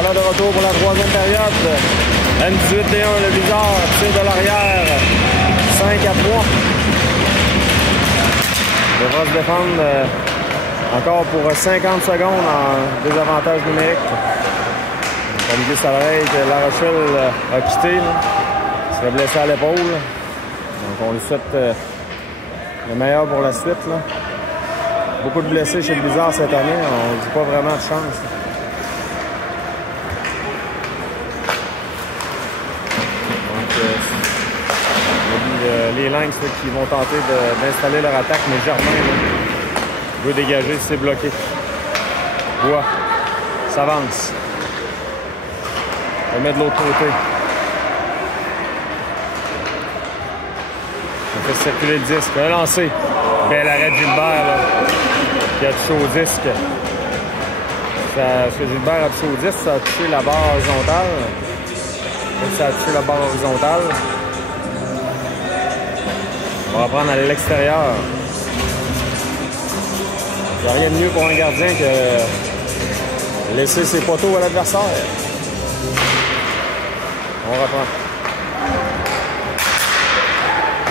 Voilà de retour pour la troisième période. N18-T1, le Blizzard, tir de l'arrière, 5-3. Il devra se défendre encore pour 50 secondes en désavantage numérique. Comme dit Salleray, que La Rochelle a quitté. Il serait blessé à l'épaule. Donc on lui souhaite le meilleur pour la suite. Là. Beaucoup de blessés chez le Blizzard cette année. On ne dit pas vraiment de chance. Les Lynx qui vont tenter d'installer leur attaque, mais Germain veut dégager, c'est bloqué. Bois s'avance. On met de l'autre côté. On fait circuler le disque. Un lancé. Bel arrêt de Gilbert là, qui a touché au disque. Ce que Gilbert a touché au disque, ça a touché la barre horizontale. Ça a touché la barre horizontale. On va prendre à l'extérieur. Il n'y a rien de mieux pour un gardien que laisser ses poteaux à l'adversaire. On reprend.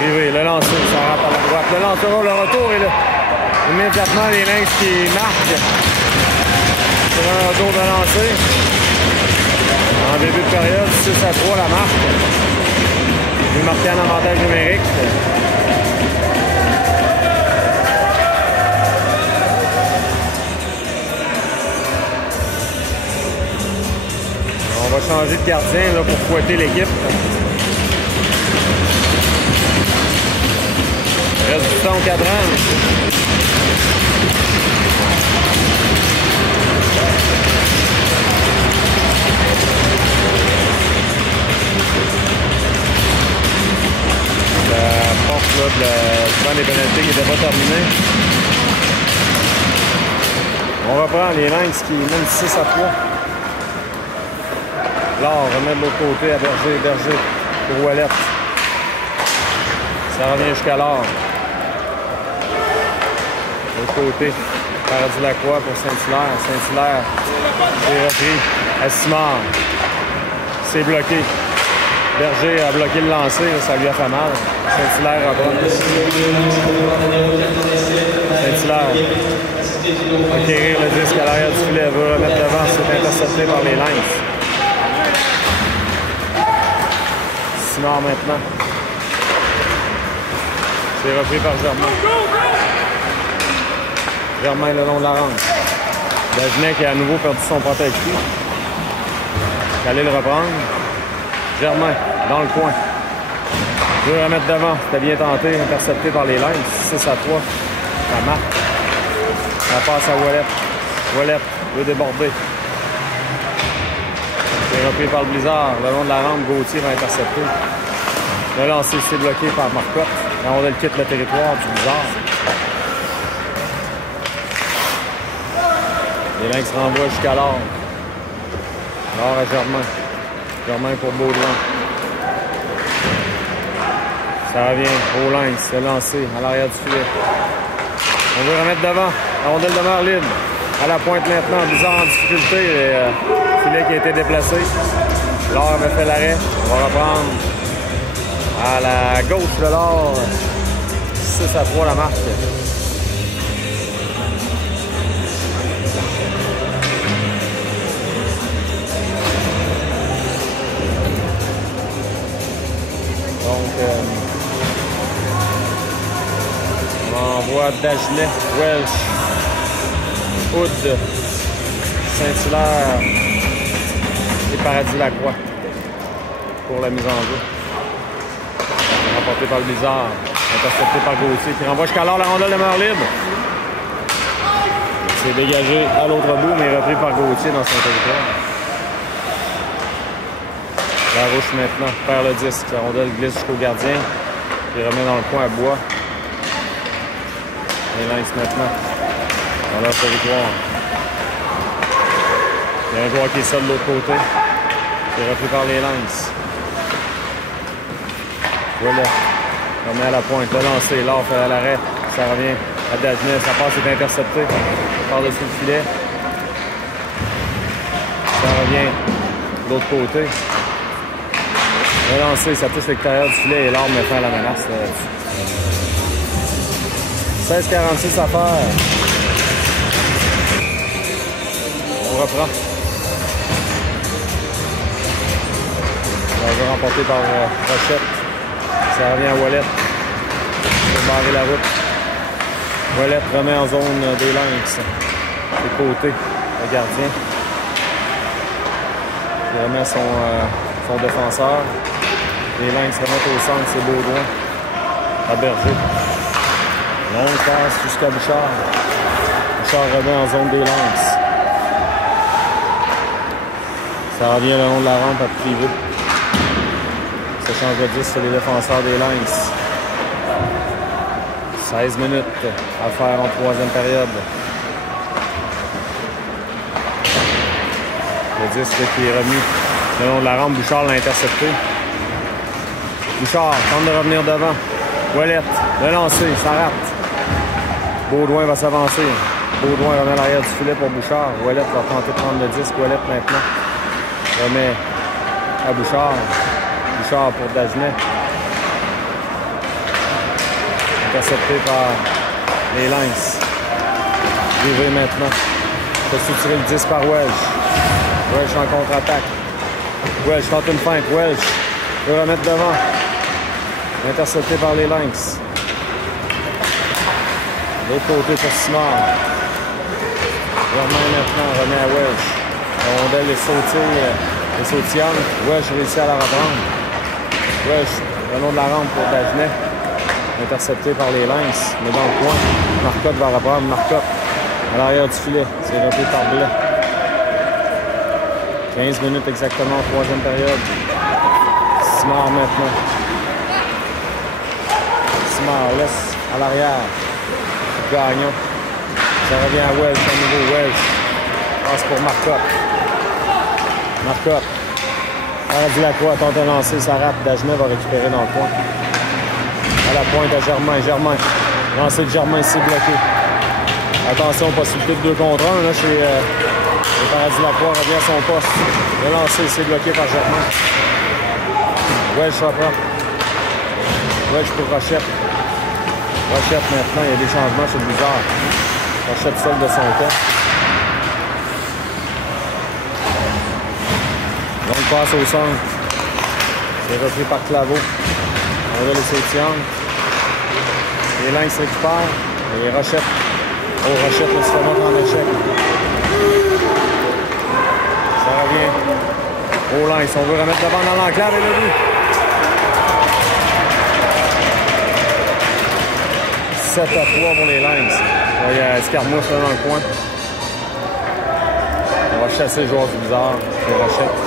Rivé, le lancer, ça rentre à la droite. Le lanceur, le retour est là. Immédiatement, les Lynx qui marquent sur un retour de lancer. En début de période, 6-3 la marque. Il marqué un avantage numérique. On va changer de gardien là, pour fouetter l'équipe. Il reste du temps au cadran. La porte là, du banc des pénalités qui n'était pas terminée. On reprend les Lynx qui mènent 6-3. Laure remet de l'autre côté à Berger pour Ouellette. Ça revient jusqu'à Laure. De l'autre côté, Paradis Lacroix pour Saint-Hilaire. Saint-Hilaire, c'est repris à Simard. C'est bloqué. Berger a bloqué le lancer, ça lui a fait mal. Saint-Hilaire rebonde. Saint-Hilaire acquérir le disque à l'arrière du filet, veut remettre devant, c'est intercepté par les Lynx. Simard maintenant. C'est repris par Germain. Germain le long de la rampe. Dagenet qui a à nouveau perdu son protecteur. Allez le reprendre. Germain dans le coin. Veut remettre devant. C'était bien tenté. Intercepté par les Lynx. 6-3. Ça marque. Ça passe à Ouellette. Ouellette veut déborder. C'est repris par le Blizzard. Le long de la rampe, Gauthier va intercepter. Le lancer, c'est bloqué par Marcotte. La rondelle quitte le territoire du Blizzard. Les Lynx renvoient jusqu'à Laure. Laure à Germain. Germain pour Baudouin. Ça revient au Lynx. C'est lancé à l'arrière du filet. On veut remettre devant. La rondelle demeure libre. À la pointe maintenant. Blizzard en difficulté. Le filet qui a été déplacé. Laure avait fait l'arrêt. On va reprendre à la gauche de Laure. 6-3 la marque. Donc, on envoie Dagenet, Welch, Hood, Saint-Hilaire et Paradis Lacroix pour la mise en jeu. Remporté par le Blizzard, intercepté par Gauthier qui renvoie jusqu'à Laure, la rondelle demeure libre. C'est dégagé à l'autre bout, mais repris par Gauthier dans son territoire. Larouche maintenant perd le disque. La rondelle glisse jusqu'au gardien qui remet dans le coin à Bois. Les Lynx maintenant dans leur territoire. Il y a un joueur qui est seul de l'autre côté. Qui est repris par les Lynx. Voilà. On met à la pointe. Le lancer. Laure fait à l'arrêt. Ça revient à Dagenet. Ça passe, c'est intercepté par-dessus le filet. Ça revient de l'autre côté. Relancé, ça touche l'extérieur du filet et l'arme met fin à la menace. 16-46 à faire. On reprend. On va remporter par Rochette. Ça revient à Wallet. Pour barrer la route. Wallet remet en zone des Lynx. De côté, le gardien. Il remet son défenseur. Les Lynx remettent au centre, c'est Baudouin. À Berger. Longue passe jusqu'à Bouchard. Bouchard remet en zone des Lynx. Ça revient le long de la rampe à Privé. Ça change de 10 sur les défenseurs des Lynx. 16 minutes à faire en troisième période. Le 10 qui est remis le long de la rampe. Bouchard l'a intercepté. Bouchard tente de revenir devant. Ouellette, le lancer, ça rate. Baudouin va s'avancer. Baudouin remet à l'arrière du filet pour Bouchard. Ouellette va tenter de prendre le disque. Ouellette maintenant remet à Bouchard. Bouchard pour Dagenet. Intercepté par les Lynx. Privé maintenant. Il faut tirer le 10 par Welch. Welch en contre-attaque. Welch tente une feinte. Welch peut remettre devant. Intercepté par les Lynx. L'autre côté pour Simard. Germain maintenant remet à Welch. La rondelle est sautillante. Welch réussit à la reprendre. Welch, le long de la rampe pour Dagenet. Intercepté par les Lynx. Mais dans le coin, Marcotte va reprendre. Marcotte à l'arrière du filet. C'est repris par Blais. 15 minutes exactement, troisième période. Simard maintenant. Simard laisse à l'arrière. Gagnon. Ça revient à Welch, à nouveau Welch. Passe pour Marcotte. Marcotte. Paradis Lacroix tente de lancer, ça rate. Dagenet va récupérer dans le coin. À la pointe à Germain. Germain. Lancer de Germain, c'est bloqué. Attention, possibilité de 2 contre 1. Là, chez Paradis Lacroix revient à son poste. Le lancer, c'est bloqué par Germain. Welch reprend. Welch pour Rochette. Rochette maintenant, il y a des changements chez le Blizzard. Rochette seul de son temps. Donc passe au centre. C'est repris par Claveau. On va les sautillants. Les Lynx récupèrent. Et Rochette. Oh, Rochette, là, se fait mettre en échec. Ça revient. Oh, Lynx, on veut remettre devant dans l'enclave et le but. 7-3 pour les Lynx. Il y a Escarmouche là dans le coin. On va chasser le joueur du Blizzard. C'est Rochette.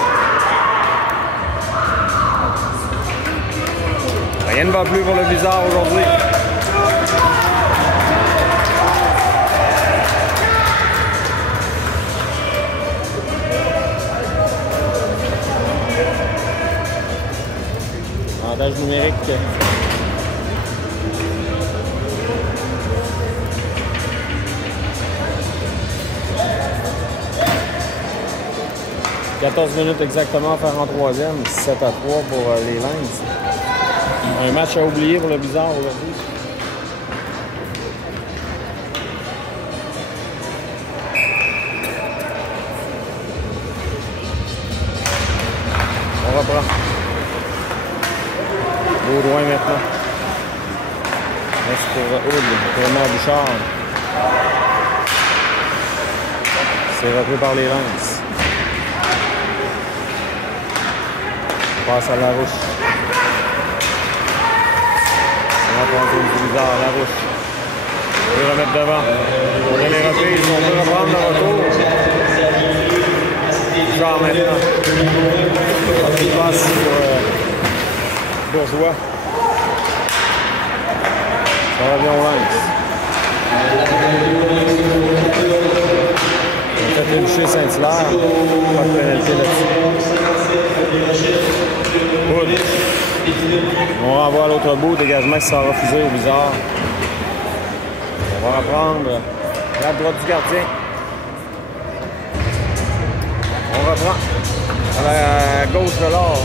Rien ne va plus pour le Blizzard aujourd'hui. Avantage numérique. « 14 minutes exactement à faire en troisième, 7-3 pour les Lynx. Un match à oublier pour le Blizzard aujourd'hui. On reprend. Baudouin maintenant. Reste pour Hood, vraiment Bouchard. C'est repris par les Lynx. Passe à Larouche. On va prendre le Blizzard à Larouche. On peut remettre devant. On a les reprises. On peut reprendre le retour. Bouchard maintenant. Il passe pour Bourgeois. Ça revient au Lynx. On fait trébucher Saint-Hilaire. Pas de pénalité là-dessus. Hood. On renvoie à l'autre bout. Dégagement qui sera refusé au Blizzard. On va reprendre la droite du gardien. On reprend à la gauche de l'or.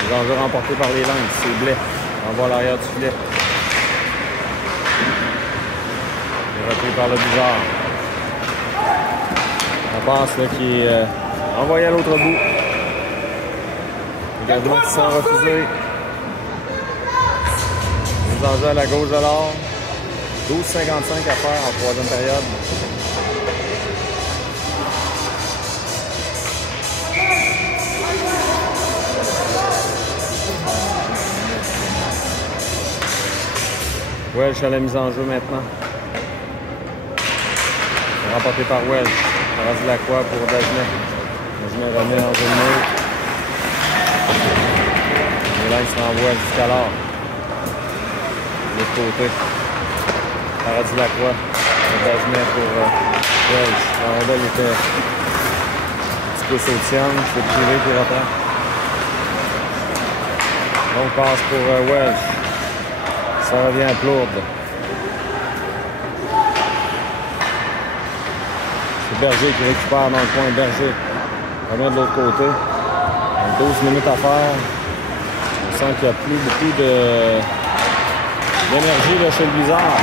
Les enjeux remportés par les Lynx, c'est Blais. Envoie à l'arrière du filet. Il est repris par le Bizarre. On passe là qui est envoyé à l'autre bout. Également qui sont refusés. Les enjeux à la gauche de l'or. 12,55 à faire en troisième période. Welch à la mise en jeu maintenant. Remporté par Welch. Lacroix pour Dagenet. Dagenet remet en zone neutre. Les Lynx renvoient jusqu'à l'or. De l'autre côté. Lacroix. Dagenet pour Welch. La rondelle était un petit peu sautienne. C'est privé qui reprend. Donc passe pour Welch. Ça revient à Plourde. C'est Berger qui récupère dans le coin. Berger remet de l'autre côté. 12 minutes à faire. On sent qu'il n'y a plus beaucoup d'énergie chez le Blizzard.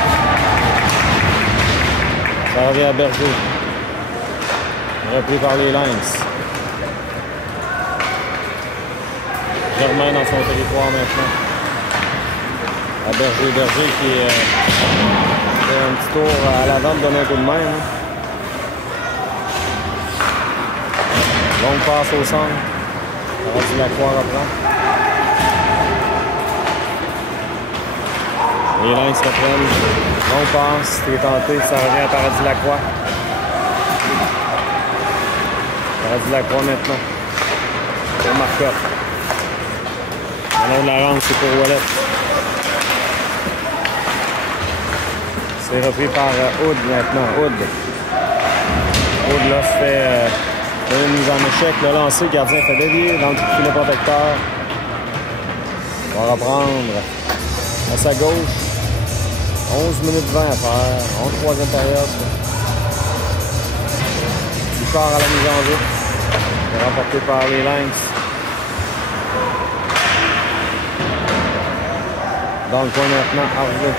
Ça revient à Berger. Repris par les Lynx. Germain dans son territoire maintenant. À Berger qui fait un petit tour à l'avant de donner un coup de main. Hein. Longue passe au centre. Lacroix reprend. Les Lynx reprennent. Longue passe. C'était tenté. Ça revient à Lacroix. Lacroix maintenant. Pour Marcotte. Alors de la rampe, c'est pour Wallet. C'est repris par Hood maintenant. Hood là se fait une mise en échec. Le lancer, le gardien fait dévier dans le filet protecteur. On va reprendre à sa gauche. 11 minutes 20 à faire. En troisième période. Bouchard à la mise en jeu. Remporté par les Lynx. Dans le coin maintenant, Harvey.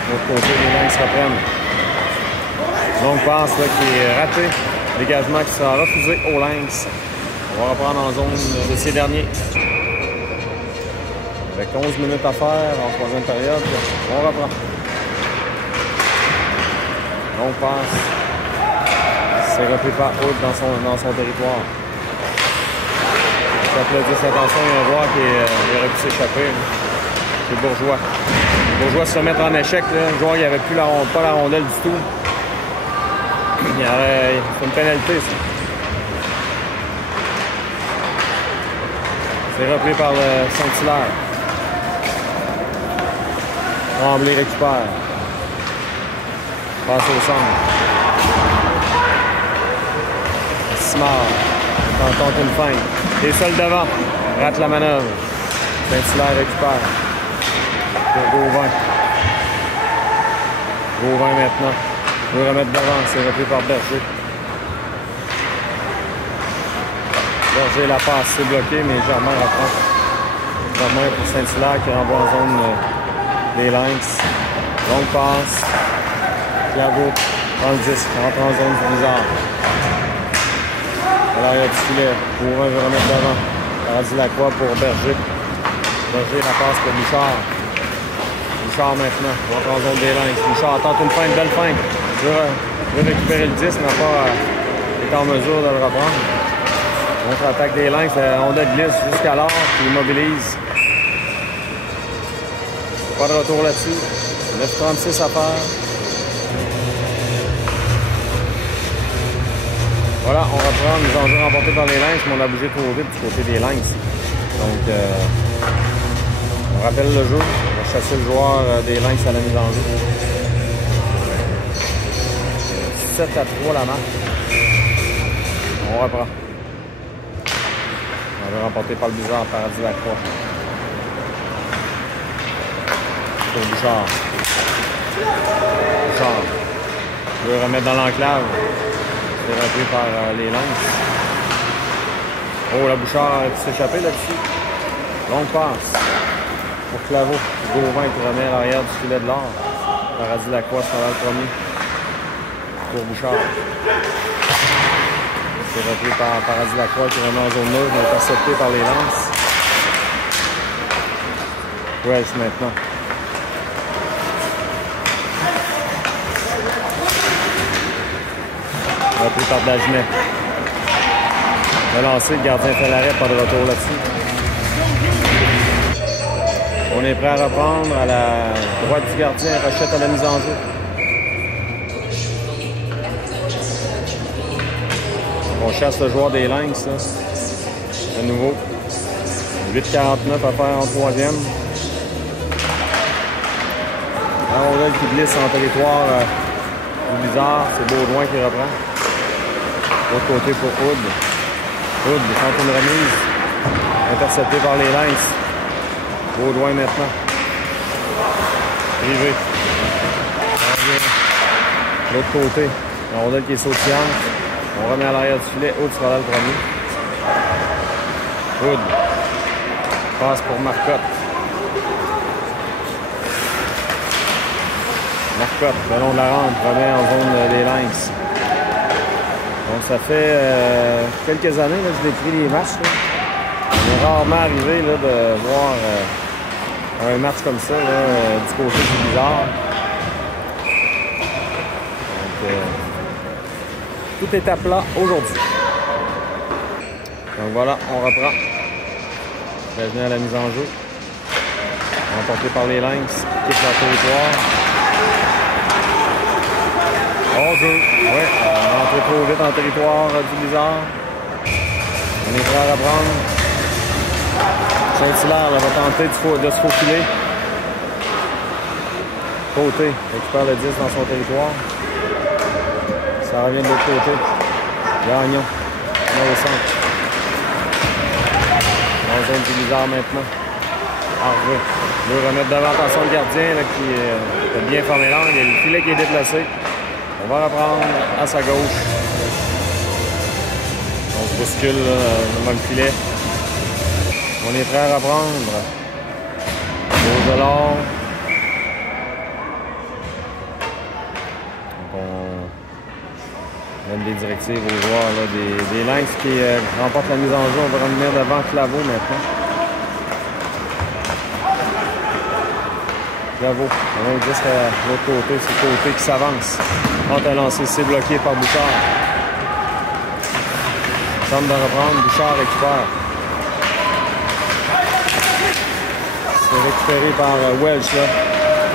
De l'autre côté, les Lynx reprennent. Longue passe là, qui est ratée. Dégagement qui sera refusé aux Lynx. On va reprendre en zone de ces derniers. Avec 11 minutes à faire en troisième période. On reprend. Longue passe. C'est repris par Hood dans son territoire. Ça applaudit attention, il y a un joueur qui aurait pu s'échapper. C'est Bourgeois. Bourgeois se remettre en échec. Là. Le joueur il n'avait plus pas la rondelle du tout. C'est une pénalité, ça. C'est repris par le Saint-Hilaire. Tremblay récupère. Passe au centre. Simard. Tente une feinte. Les seuls devant. Rate la manœuvre. Saint-Hilaire récupère. Pour Gauvin. Gauvin maintenant. Il veut remettre devant. C'est repris par Berger. Berger la passe. C'est bloqué, mais Germain reprend. Germain pour Saint-Hilaire qui renvoie en zone des Lynx. Longue passe. Thiago prend le 10. Rentre en zone du Blizzard. À l'arrière du filet. Gauvin veut remettre devant. Lacroix pour Berger. Berger la passe pour Bouchard. Bouchard maintenant, on rentre en zone des Lynx. Bouchard tente une feinte, belle feinte. Il veut récupérer le 10, n'a pas été en mesure de le reprendre. Contre-attaque des Lynx, on glisse jusqu'à l'or, puis immobilise. Pas de retour là-dessus. 9,36 à faire. Voilà, on reprend les enjeux remportés par les Lynx, mais on a bougé trop vite du côté des Lynx. Donc, on rappelle le jeu. On va chasser le joueur des Lynx à la mise en jeu. 7-3 la marque. On reprend. On va remporter par le Blizzard par Lacroix. Pour Bouchard. Bouchard. Il veut remettre dans l'enclave. C'est repris par les Lynx. Oh, la Bouchard a pu s'échapper là-dessus. Longue passe pour Claveau. Gauvin qui remet à l'arrière du filet de l'or. Paradis Lacroix sera le premier. Pour Bouchard. C'est repris par Paradis Lacroix qui remet en zone neutre, intercepté par les Lynx. Welsh maintenant. Repris par Dagenet. Le lancer, le gardien fait l'arrêt, pas de retour là-dessus. On est prêt à reprendre à la droite du gardien, Rochette à la mise en jeu. On chasse le joueur des Lynx, là. De nouveau. 8,49 à faire en troisième. La rondelle qui glisse en territoire bizarre, c'est Baudouin qui reprend. L'autre côté pour Hood. Hood tente une remise. Intercepté par les Lynx. Baudouin maintenant. Privé. L'autre côté. La rondelle qui est sautillante. On remet à l'arrière du filet. Hood sera là le premier. Hood. Passe pour Marcotte. Marcotte, le long de la rampe, remet en zone des Lynx. Donc ça fait quelques années là, que je décris les matchs. Là. On est rarement arrivé là, de voir un match comme ça là, du côté du Blizzard. Donc, tout est à plat aujourd'hui. Donc voilà, on reprend. Bienvenue à la mise en jeu. Remporté par les Lynx, qui quitte leur territoire. Hors-jeu. Oui, on est entré trop vite en territoire du Blizzard. On est prêt à reprendre. Saint-Hilaire va tenter de se faufiler. Côté, récupère le 10 dans son territoire. Ça revient de l'autre côté. Gagnon. On est au centre. En zone du Blizzard maintenant. Harvey. Il veut remettre devant, attention le gardien là, qui a bien formé l'angle. Il y a le filet qui est déplacé. On va reprendre à sa gauche. On se bouscule devant le filet. On est prêt à reprendre. Au dollar. Donc on donne des directives aux joueurs là, des Lynx qui remportent la mise en jeu. On va revenir devant Claveau maintenant. Claveau, on va dire que l'autre côté, c'est le côté qui s'avance. Quand un lancé, c'est bloqué par Bouchard. Tente de reprendre, Bouchard récupère. C'est récupéré par Welsh. Là.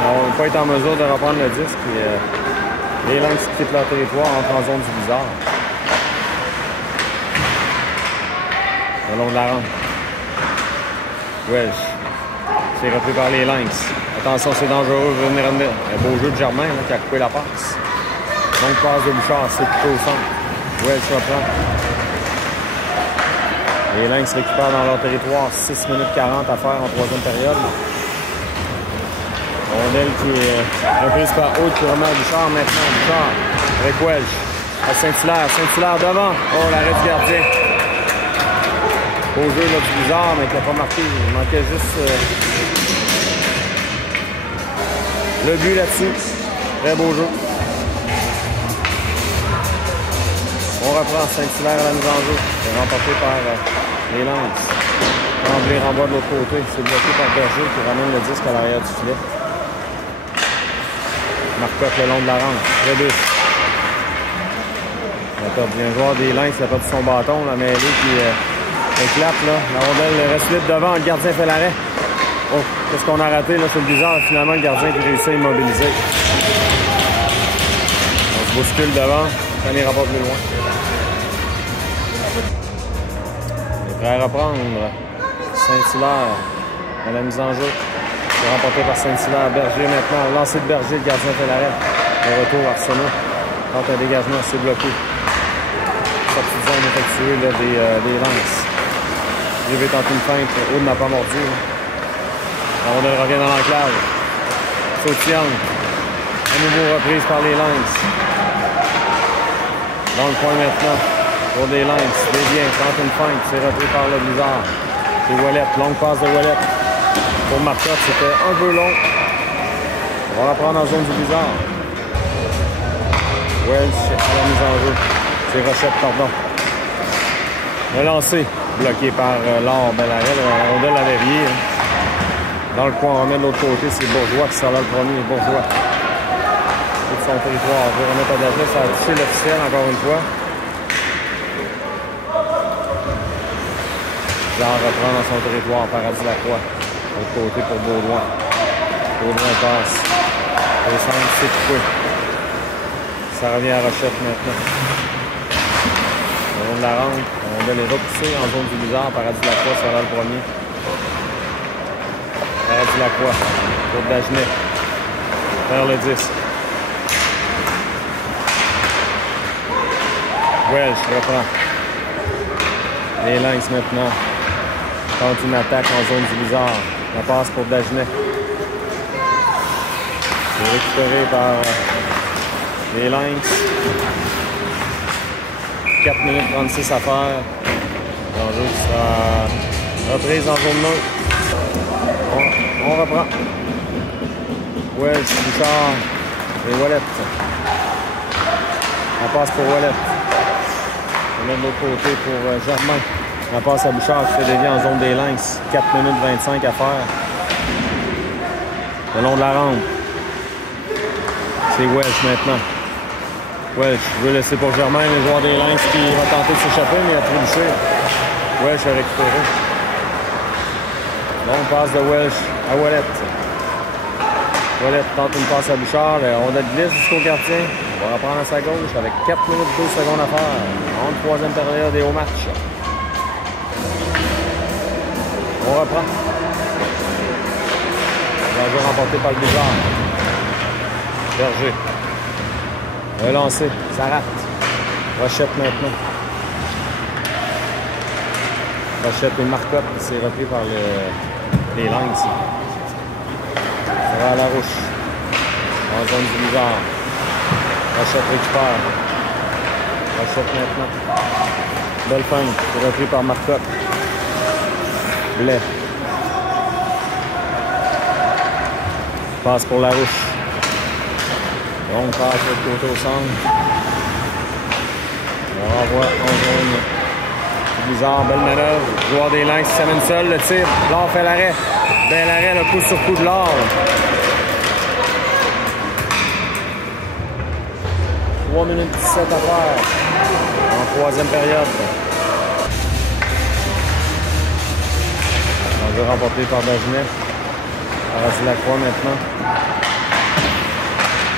On ne va pas être en mesure de reprendre le disque. Et, les Lynx qui quittent leur territoire entrent en zone du Blizzard. Le long de la rampe. Welsh. C'est repris par les Lynx. Attention, c'est dangereux. Un beau jeu de Germain là, qui a coupé la passe. Donc, passe de Bouchard, c'est coupé au centre. Welsh reprend. Les Lynx récupèrent dans leur territoire. 6 minutes 40 à faire en troisième période. Rondelle qui est reprise par Haute qui remet à Bouchard maintenant. Bouchard avec Welsh. À Saint-Hilaire. Saint-Hilaire devant. Oh, l'arrêt du gardien. Beau jeu là, du Blizzard, mais qui n'a pas marqué. Il manquait juste le but là-dessus. Très beau jeu. On reprend Saint-Hilaire à la mise en jeu. C'est remporté par les Lynx. Tremblay renvoie de l'autre côté. C'est bloqué par Berger qui ramène le disque à l'arrière du filet. Marcotte le long de la rampe. Très vite. Il a perdu un joueur des Lynx, il a perdu son bâton. La mêlée qui éclate. Là. La rondelle reste libre devant. Le gardien fait l'arrêt. Oh, qu'est-ce qu'on a raté là sur le Blizzard? Finalement, le gardien qui réussit à immobiliser. On se bouscule devant. Ça n'ira pas plus loin. On est prêt à reprendre. Saint-Hilaire à la mise en jeu. C'est remporté par Saint-Hilaire. Berger maintenant. Lancé de Berger, le gardien fait l'arrêt. Le retour Arsenault. Tente un dégagement, c'est bloqué. Sortie de zone effectuée là, des Lynx. Rivet tente une feinte. Aude n'a pas mordu. La rondelle revient dans l'enclave. Sautillante. À nouveau reprise par les Lynx. Dans le coin maintenant. Pour des Lynx. Dévient, tente une feinte. C'est repris par le Blizzard. C'est Ouellette. Longue passe de Ouellette. Pour Marcotte, c'était un peu long. On va reprendre en zone du Blizzard. Welch à la mise en jeu. C'est Rochette, pardon. Le lancer. Bloqué par Laure Bellarel. La rondelle à Verrier. Dans le coin, on remet de l'autre côté. C'est Bourgeois qui sera là le premier. Bourgeois. Tout son territoire. On va remettre à David. Ça a touché l'officiel encore une fois. Genre reprend dans son territoire. Paradis Lacroix. De l'autre côté pour Baudouin. Baudouin passe. Le centre, c'est coupé. Ça revient à Rochette maintenant. On la rentre. On va les repousser en zone du Blizzard. Paradis Lacroix sera là le premier. Paradis Lacroix. Pour Dagenet. Vers le 10. Welch reprend. Les Lynx maintenant. Tente une attaque en zone du Blizzard. La passe pour Dagenet. C'est récupéré par les Lynx. 4 minutes 36 à faire. L'enjeu sera reprise en zone neutre. On reprend. Welch, Bouchard et Ouellette. La passe pour Ouellette. On met de l'autre côté pour Germain. La passe à Bouchard qui fait dévier en zone des Lynx. 4 minutes 25 à faire. Le long de la rampe. C'est Welch maintenant. Welch veut laisser pour Germain les joueurs des Lynx qui va tenter de s'échapper, mais il a trébuché. Welch a récupéré. Longue passe de Welch à Ouellette. Ouellette tente une passe à Bouchard. On a de glisse jusqu'au gardien. On va reprendre à sa gauche avec 4 minutes 12 secondes à faire. En troisième période et au match. On reprend. L'enjeu remporté par le Blizzard. Berger. Un lancé. Ça rate. Rochette maintenant. Rochette et Marcotte. C'est repris par les Lynx. Ça va à la rouche. En zone du Blizzard. Rochette récupère. Rochette maintenant. Belle feinte. C'est repris par Marcotte. Blais. Passe pour la rouche. On passe de l'autre côté au centre. On renvoie en zone. Bizarre, belle manœuvre. Joueur des Lynx qui s'amène seul. Le tir. Laure fait l'arrêt. Bel arrêt, le coup sur coup de Laure. 3 minutes 17 à faire. En troisième période. On veut remporter par Dagenet. Paradis Lacroix maintenant.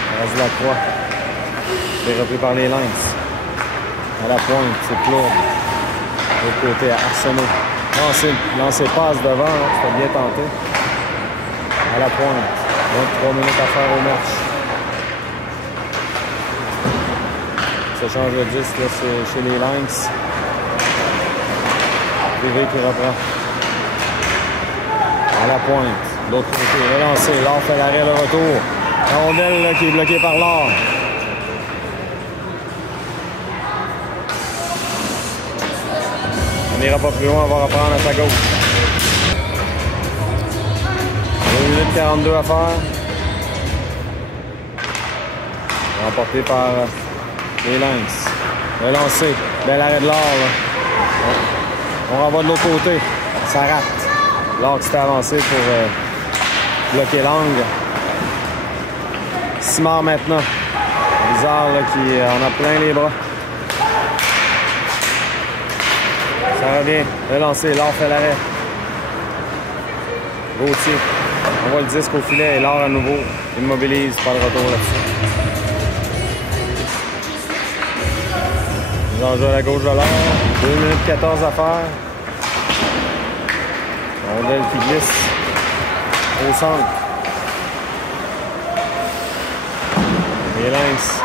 Paradis Lacroix. C'est repris par les Lynx. À la pointe, c'est Claude. De l'autre côté, à Arsenault. Lancé passe devant, c'était bien tenté. À la pointe. Donc 3 minutes à faire au match. Ça change de 10, là, c'est chez les Lynx. Privé qui reprend. À la pointe. De l'autre côté, relancé. Laure fait l'arrêt, le retour. La rondelle là, qui est bloquée par Laure. On n'ira pas plus loin, on va reprendre à sa gauche. 2 minutes 42 à faire. Remporté par les Lynx. Le lancer. Bel arrêt de Laure. On renvoie de l'autre côté. Ça rate. Laure qui s'était avancé pour bloquer l'angle. Simard maintenant. Bizarre là, qui en a plein les bras. Ça revient. Le lancer. Laure fait l'arrêt. Gauthier. On voit le disque au filet et Laure à nouveau immobilise par le retour là-dessus. L'enjeu à la gauche de Laure. 2 minutes 14 à faire. Rondelle qui glisse au centre. Les Lynx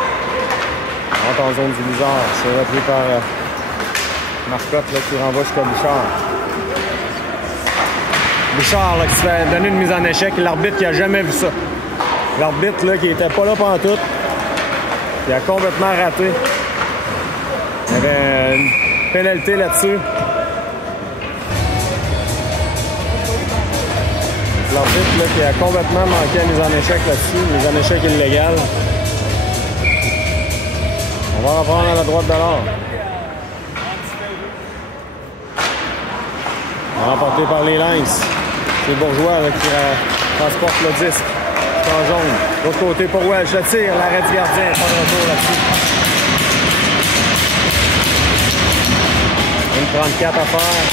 rentrent en zone du Blizzard. C'est repris par Marcotte là, qui renvoie jusqu'à Bouchard. Bouchard là, qui se fait donner une mise en échec. L'arbitre qui n'a jamais vu ça. l'arbitre là, qui était pas là pantoute. Il a complètement raté. Il y avait une pénalité là-dessus. L'arbitre là, qui a complètement manqué la mise en échec là-dessus, mise en échec illégale. On va reprendre à la droite de l'or. Remporté par les Lynx. C'est Bourgeois là, qui transporte le disque. En jaune. L'autre côté pour Welch. Le tir. L'arrêt du gardien. Pas de retour là-dessus. 1,34 à faire.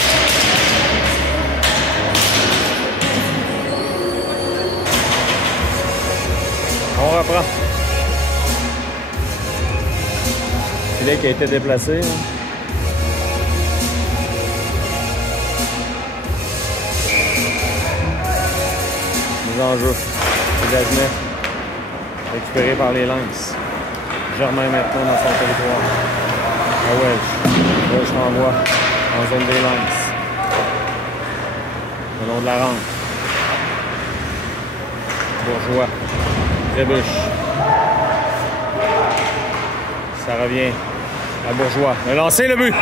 On reprend. Filet qui a été déplacé. Hein. Mise en jeu. Dagenet, récupéré par les Lynx. Germain maintenant dans son territoire. À Welch. Welch renvoie en zone des Lynx. Le long de la rampe. Bourgeois. Trébuche. Ça revient à Bourgeois. Le lancer, le but!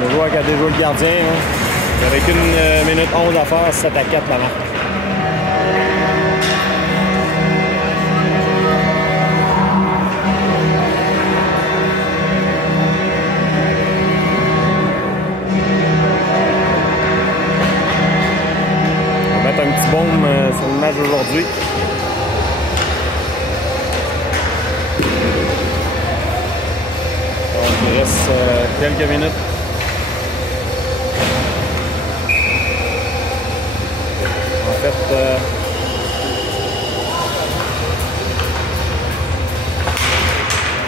Bourgeois qui a déjoué le gardien. Hein. Avec 1 minute 11 à faire, 7 à 4 la marque. Un petit baume sur le match d'aujourd'hui. Il reste quelques minutes. En fait,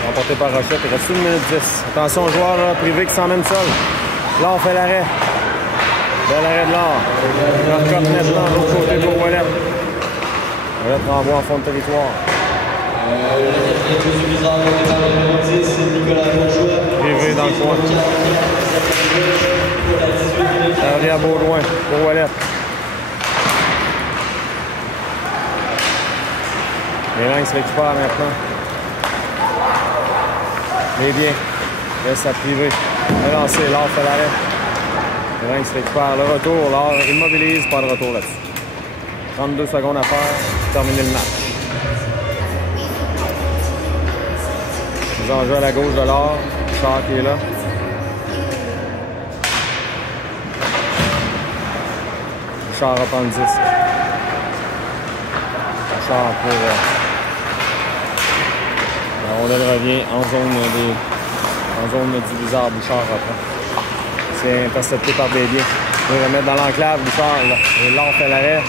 remporté par Rochette, il reste 1 minute 10. Attention aux joueurs là, privés qui s'emmènent seuls. Là, on fait l'arrêt. Bel arrêt de l'or. Norcott maintenant de l'autre côté pour Ouellet. Ouellet renvoie en fond de territoire. Privé dans le coin. Ça revient à Baudouin pour Ouellet. Les Lynx récupèrent maintenant. Les biens. Reste à Privé. Le lancer, l'or fait l'arrêt. Les Lynx récupèrent le retour. L'or immobilise, pas de retour là-dessus. 32 secondes à faire pour terminer le match. Les enjeux à la gauche de l'or. Char qui est là. Char reprend le disque. Char pour... la rondelle revient en zone diviseur. Bouchard reprend. C'est intercepté par Bélier. On va remettre dans l'enclave. Bouchard, et l'or fait l'arrêt.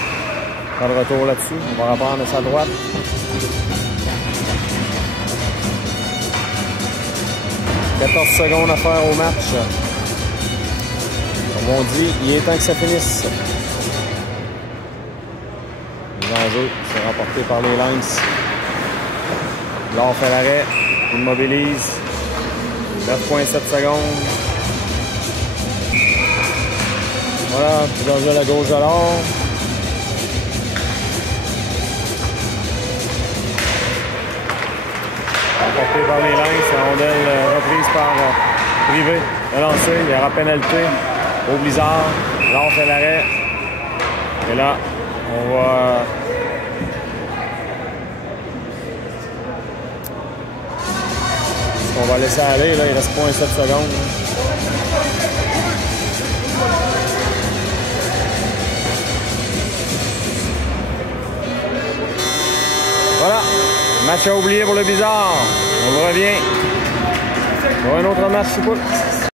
Pas de retour là-dessus. On va reprendre à sa droite. « 14 secondes à faire au match. Comme on dit, il est temps que ça finisse. Les enjeux sont remportés par les Lynx. L'or fait l'arrêt. Immobilise. 9,7 secondes. Voilà, les enjeux à la gauche de l'or. Remporté par les Lynx, la rondelle reprise par Privé. Le lancer, il y aura pénalité au Blizzard. Là, on fait l'arrêt. Et là, on va... On va laisser aller, là, il reste 0,7 secondes. Voilà, match à oublier pour le Blizzard. On revient pour un autre match, je sais pas.